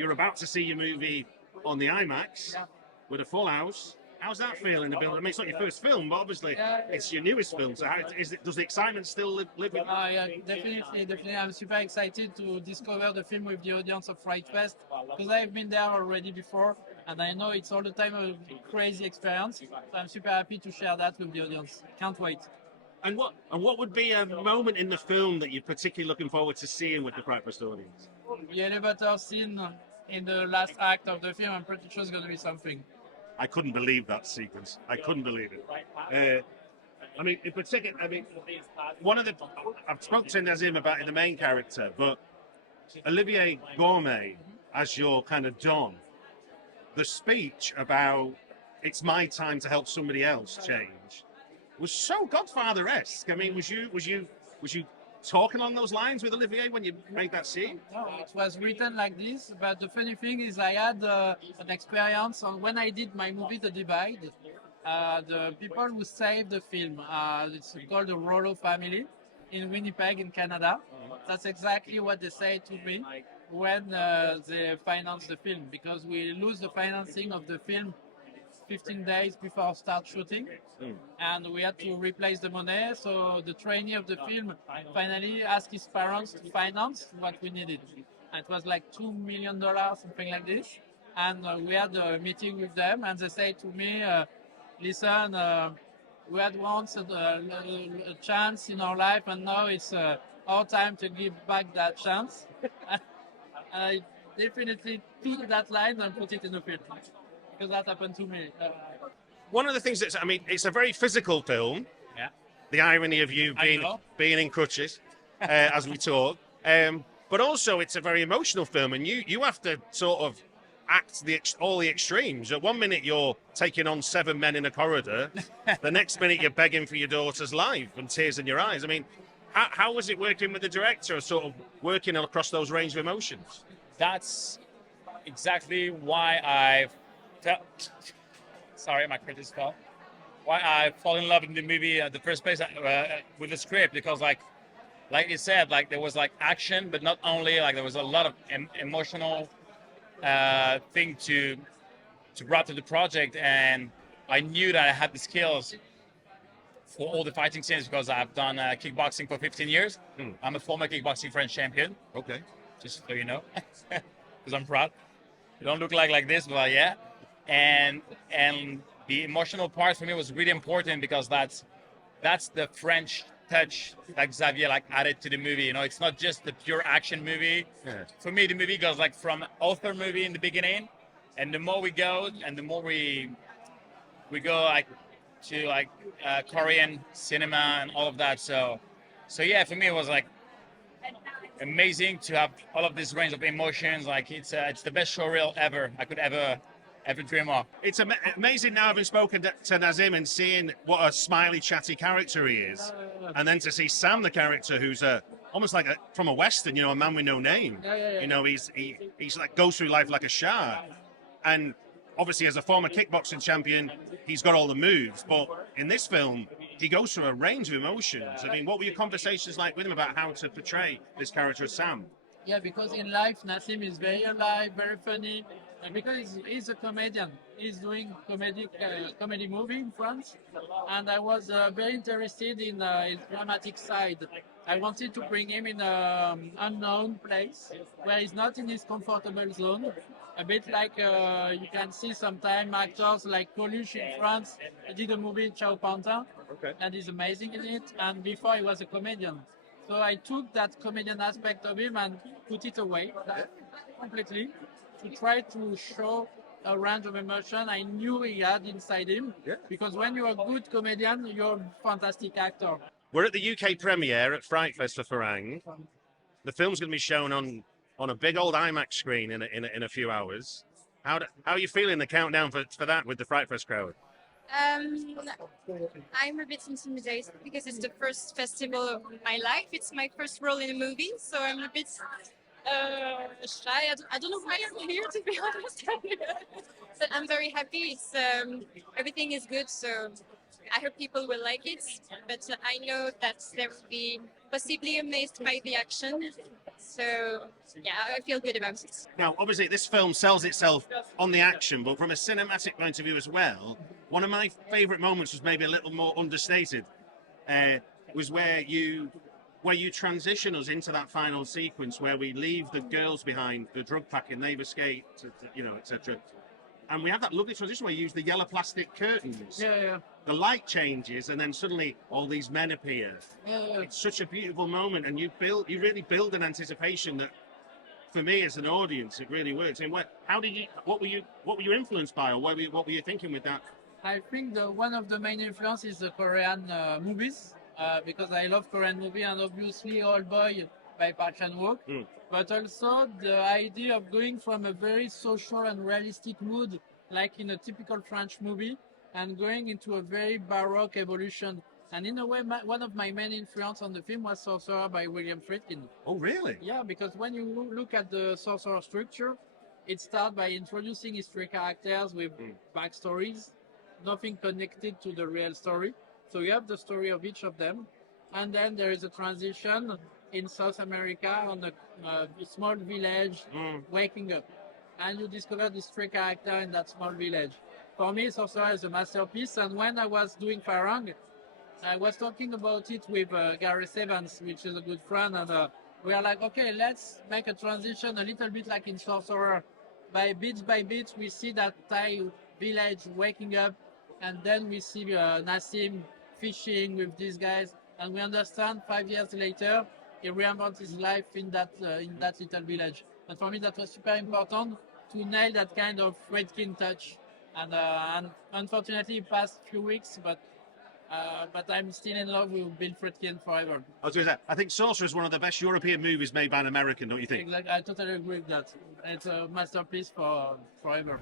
you're about to see your movie on the IMAX with a full house. How's that feeling? I mean, it's not your first film, but obviously it's your newest film. So does the excitement still live with you? Yeah, definitely. I'm super excited to discover the film with the audience of FrightFest because I've been there already before, and I know it's all the time a crazy experience. So I'm super happy to share that with the audience. Can't wait. And what would be a moment in the film that you're particularly looking forward to seeing with the FrightFest audience? The elevator scene in the last act of the film, I'm pretty sure it's going to be something. I couldn't believe that sequence. I couldn't believe it. I mean, in particular, one of the I've spoken to Nazim about the main character, but Olivier Gourmet as your kind of Don, the speech about it's my time to help somebody else change was so Godfather-esque. I mean, was you talking along those lines with Olivier when you made that scene? No, it was written like this, but the funny thing is I had an experience on when I did my movie The Divide. The people who saved the film, it's called the Rollo family in Winnipeg in Canada. That's exactly what they say to me when they finance the film, because we lose the financing of the film 15 days before start shooting, and we had to replace the money. So the trainee of the film finally asked his parents to finance what we needed. And it was like $2 million, something like this. And we had a meeting with them, and they say to me, listen, we had once a chance in our life, and now it's our time to give back that chance. I definitely took that line and put it in the film, because that happened to me. One of the things that's, I mean, it's a very physical film. Yeah. The irony of you being in crutches as we talk. But also it's a very emotional film, and you have to sort of act all the extremes. At 1 minute you're taking on 7 men in a corridor, the next minute you're begging for your daughter's life and tears in your eyes. I mean, how was it working with the director, sort of working across those range of emotions? That's exactly why I felt. Sorry, my critics fell. Why I fall in love with the movie at the first place with the script, because like you said, like there was like action, but not only, like there was a lot of emotional thing to brought to the project, and I knew that I had the skills for all the fighting scenes because I've done kickboxing for 15 years. I'm a former kickboxing French champion. Okay. Just so you know, because I'm proud. You don't look like this, but yeah. And the emotional part for me was really important because that's the French touch that Xavier added to the movie. You know, it's not just the pure action movie. Yeah. For me, the movie goes from author movie in the beginning, and the more we go, and the more we go to Korean cinema and all of that. So yeah, for me it was amazing to have all of this range of emotions. It's the best showreel ever I could ever dream of. It's amazing now, having spoken to Nazim and seeing what a smiley, chatty character he is, and then to see Sam, the character, who's almost from a western, a man with no name. Yeah. You know, he's goes through life like a shark, and obviously as a former kickboxing champion, he's got all the moves. But in this film, he goes through a range of emotions. I mean, what were your conversations like with him about how to portray this character as Sam? Yeah, because in life, Nazim is very alive, very funny. And because he's a comedian, he's doing comedy movie in France, and I was very interested in his dramatic side. I wanted to bring him in an unknown place where he's not in his comfortable zone. A bit like you can see sometimes actors like Coluche in France. He did a movie Ciao Pantin, and he's amazing in it. And before he was a comedian, so I took that comedian aspect of him and put it away completely, to try to show a range of emotion I knew he had inside him. Yeah. Because when you're a good comedian, you're a fantastic actor. We're at the UK premiere at FrightFest for Farang. The film's going to be shown on a big old IMAX screen in a few hours. How are you feeling the countdown for that with the FrightFest crowd? I'm a bit intimidated because it's the first festival of my life. It's my first role in a movie, so I'm a bit shy. I don't know why I'm here, to be honest. But I'm very happy. It's everything is good, so I hope people will like it. But I know that they will be possibly amazed by the action. So yeah, I feel good about it. Now, obviously, this film sells itself on the action, but from a cinematic point of view as well, one of my favourite moments was maybe a little more understated. Was where you transition us into that final sequence where we leave the girls behind, the drug packing, they've escaped, etc. And we have that lovely transition where you use the yellow plastic curtains. Yeah. The light changes, and then suddenly all these men appear. Yeah. It's such a beautiful moment, and you really build an anticipation that, for me as an audience, it really works. And what were you influenced by, or what were you thinking with that? I think one of the main influence is the Korean movies, because I love Korean movie, and obviously Old Boy by Park Chan-wook, but also the idea of going from a very social and realistic mood, like in a typical French movie, and going into a very baroque evolution. And in a way, one of my main influence on the film was Sorcerer by William Friedkin. Oh, really? Yeah, because when you look at the Sorcerer structure, it starts by introducing history characters with backstories, nothing connected to the real story. So you have the story of each of them, and then there is a transition in South America on a small village, waking up, and you discover this three character in that small village. For me, Sorcerer is a masterpiece, and when I was doing Farang, I was talking about it with Gareth Evans, which is a good friend, and we are like, okay, let's make a transition a little bit like in Sorcerer. By bit, we see that Thai village waking up, and then we see Nassim fishing with these guys, and we understand 5 years later he reinvents his life in that little village. And for me, that was super important to nail that kind of Friedkin touch. And unfortunately, it passed few weeks, but I'm still in love with Bill Friedkin forever. I was going to say, I think Sorcerer is one of the best European movies made by an American, don't you think? Exactly, I totally agree with that. It's a masterpiece for forever.